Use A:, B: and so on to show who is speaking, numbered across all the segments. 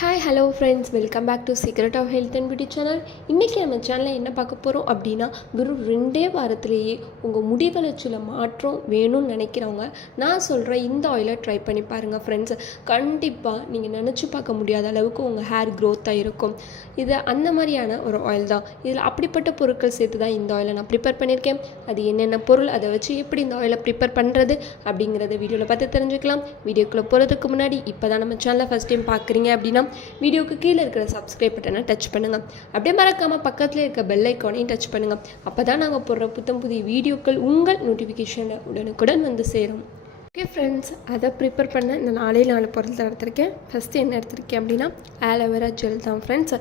A: Hi hello friends welcome back to secret of health and beauty channel இன்றைக்கி நம்ம சேனலில் என்ன பார்க்க போகிறோம் அப்படின்னா வெறும் ரெண்டே வாரத்திலேயே உங்கள் முடி வளர்ச்சியில் மாற்றம் வேணும்னு நினைக்கிறவங்க நான் சொல்கிற இந்த ஆயிலை ட்ரை பண்ணி பாருங்கள் ஃப்ரெண்ட்ஸ் கண்டிப்பாக நீங்கள் நினச்சி பார்க்க முடியாத அளவுக்கு உங்கள் ஹேர் க்ரோத்தாக இருக்கும். இது அந்த மாதிரியான ஒரு ஆயில் தான். இதில் அப்படிப்பட்ட பொருட்கள் சேர்த்து தான் இந்த ஆயிலை நான் ப்ரிப்பேர் பண்ணியிருக்கேன். அது என்னென்ன பொருள் அதை வச்சு எப்படி இந்த ஆயிலை ப்ரிப்பேர் பண்ணுறது அப்படிங்கிறத வீடியோவில் பார்த்து தெரிஞ்சுக்கலாம். வீடியோக்குள்ளே போகிறதுக்கு முன்னாடி இப்போ தான் நம்ம சேனலை ஃபஸ்ட் டைம் பார்க்குறீங்க அப்படின்னா வீடியோக்கு கீழே இருக்கிற சப்ஸ்கிரைப் பட்டனை டச் பண்ணுங்கள் அப்படியே மறக்காமல் பக்கத்தில் இருக்க பெல் ஐக்கானையும் டச் பண்ணுங்கள் அப்போ தான் நாங்கள் போடுற புத்தம் புதிய வீடியோக்கள் உங்கள் நோட்டிஃபிகேஷனில் உடனுக்குடன் வந்து சேரும். ஓகே ஃப்ரெண்ட்ஸ் அதை ப்ரிப்பேர் பண்ண நான் நாலே நாலு பொருள் தான் எடுத்திருக்கேன். ஃபஸ்ட்டு என்ன எடுத்திருக்கேன் அப்படின்னா ஆலோவேரா ஜெல் தான் ஃப்ரெண்ட்ஸ்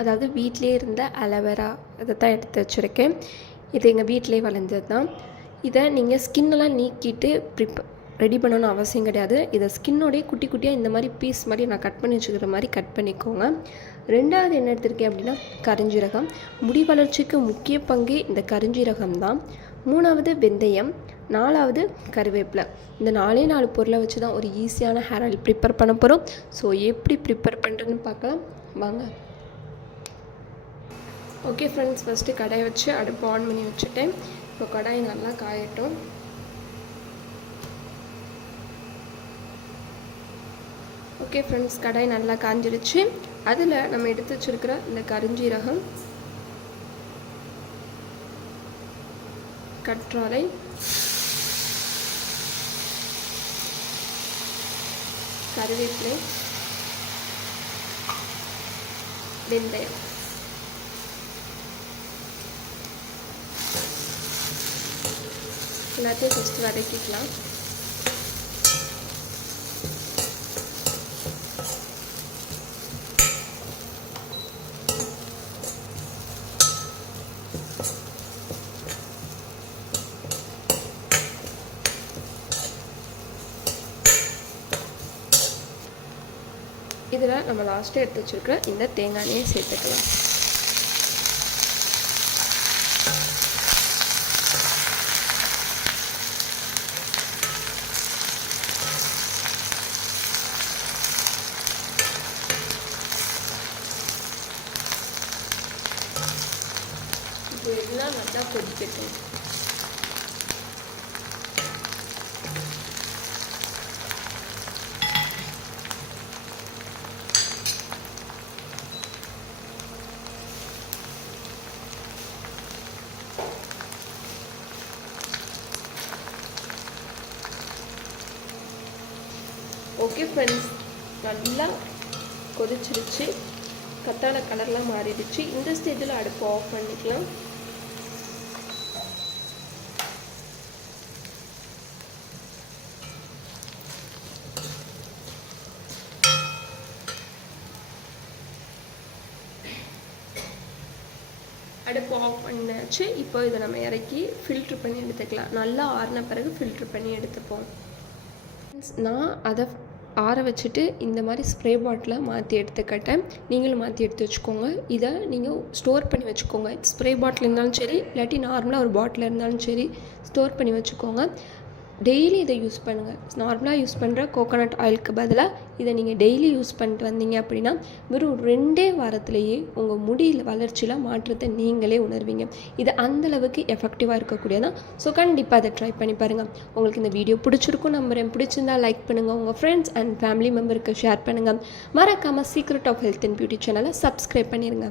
A: அதாவது வீட்டிலே இருந்த அலோவேரா அதை தான் எடுத்து வச்சுருக்கேன். இது எங்கள் வீட்டிலே வளைஞ்சது தான் இதை நீங்கள் ஸ்கின்னெல்லாம் நீக்கிட்டு ப்ரிப்ப ரெடி பண்ணணும்னு அவசியம் கிடையாது. இதை ஸ்கின்னோடய குட்டி குட்டியாக இந்த மாதிரி பீஸ் மாதிரி நான் கட் பண்ணி வச்சுக்கிற மாதிரி கட் பண்ணிக்கோங்க. ரெண்டாவது என்ன எடுத்திருக்கேன் அப்படின்னா கரிஞ்சீரகம். முடி வளர்ச்சிக்கு முக்கிய பங்கே இந்த கரிஞ்சீரகம் தான். மூணாவது வெந்தயம் நாலாவது கருவேப்பிலை. இந்த நாலே நாலு பொருளை வச்சு தான் ஒரு ஈஸியான ஹேர் ஆயில் ப்ரிப்பேர் பண்ண போகிறோம் ஸோ எப்படி ப்ரிப்பேர் பண்ணுறதுன்னு பார்க்கலாம். வாங்க. ஓகே ஃப்ரெண்ட்ஸ் ஃபஸ்ட்டு கடாயை வச்சு அடுப்பு ஆன் பண்ணி வச்சுட்டேன். இப்போ கடாய் நல்லா காயட்டும். ஓகே ஃப்ரெண்ட்ஸ் கடாய் நல்லா காஞ்சிருச்சு. அதில் நம்ம எடுத்து வச்சுருக்கிற இந்த கருஞ்சீரகம் கற்றாழை கருவேப்பிலை வெந்தயம். எல்லாத்தையும் ஃபஸ்ட்டு வதக்கிக்கலாம். இதில் நம்ம லாஸ்ட்டு எடுத்து வச்சுருக்கிற இந்த தேங்காய் எண்ணெயை சேர்த்துக்கலாம். இப்போ எல்லாம் நல்லா கொதிக்கட்டும். ஓகே ஃப்ரெண்ட்ஸ் நல்லா கொதிச்சிருச்சு. கத்தான கலர்லாம் மாறிடுச்சு. இந்த ஸ்டேஜில் அடுப்பு ஆஃப் பண்ணிக்கலாம். அடுப்பு ஆஃப் பண்ணாச்சு இப்போ இதை நம்ம இறக்கி ஃபில்ட்ரு பண்ணி எடுத்துக்கலாம். நல்லா ஆறின பிறகு ஃபில்ட்ரு பண்ணி எடுத்துப்போம். நான் அதை ஆற வச்சுட்டு இந்த மாதிரி ஸ்ப்ரே பாட்டில் மாற்றி எடுத்துக்கிட்டேன். நீங்களும் மாற்றி எடுத்து வச்சுக்கோங்க. இதை நீங்கள் ஸ்டோர் பண்ணி வச்சுக்கோங்க. ஸ்ப்ரே பாட்டில் இருந்தாலும் சரி இல்லாட்டி நார்மலாக ஒரு பாட்டில் இருந்தாலும் சரி ஸ்டோர் பண்ணி வச்சுக்கோங்க. டெய்லி இதை யூஸ் பண்ணுங்கள் நார்மலாக யூஸ் பண்ணுற கோகோனட் ஆயிலுக்கு பதிலாக இதை நீங்கள் டெய்லி யூஸ் பண்ணிட்டு வந்தீங்க அப்படின்னா வெறும் ரெண்டே வாரத்திலேயே உங்கள் முடியில் வளர்ச்சியில் மாற்றத்தை நீங்களே உணர்வீங்க. இது அந்தளவுக்கு எஃபெக்டிவாக இருக்கக்கூடியதான் ஸோ கண்டிப்பாக அதை ட்ரை பண்ணி பாருங்கள் உங்களுக்கு இந்த வீடியோ பிடிச்சிருக்கும் நம்புறேன். பிடிச்சிருந்தா லைக் பண்ணுங்கள் உங்கள் ஃப்ரெண்ட்ஸ் அண்ட் ஃபேமிலி மெம்பருக்கு ஷேர் பண்ணுங்கள் மறக்காமல் secret of health and beauty சேனலை சப்ஸ்கிரைப் பண்ணிடுங்க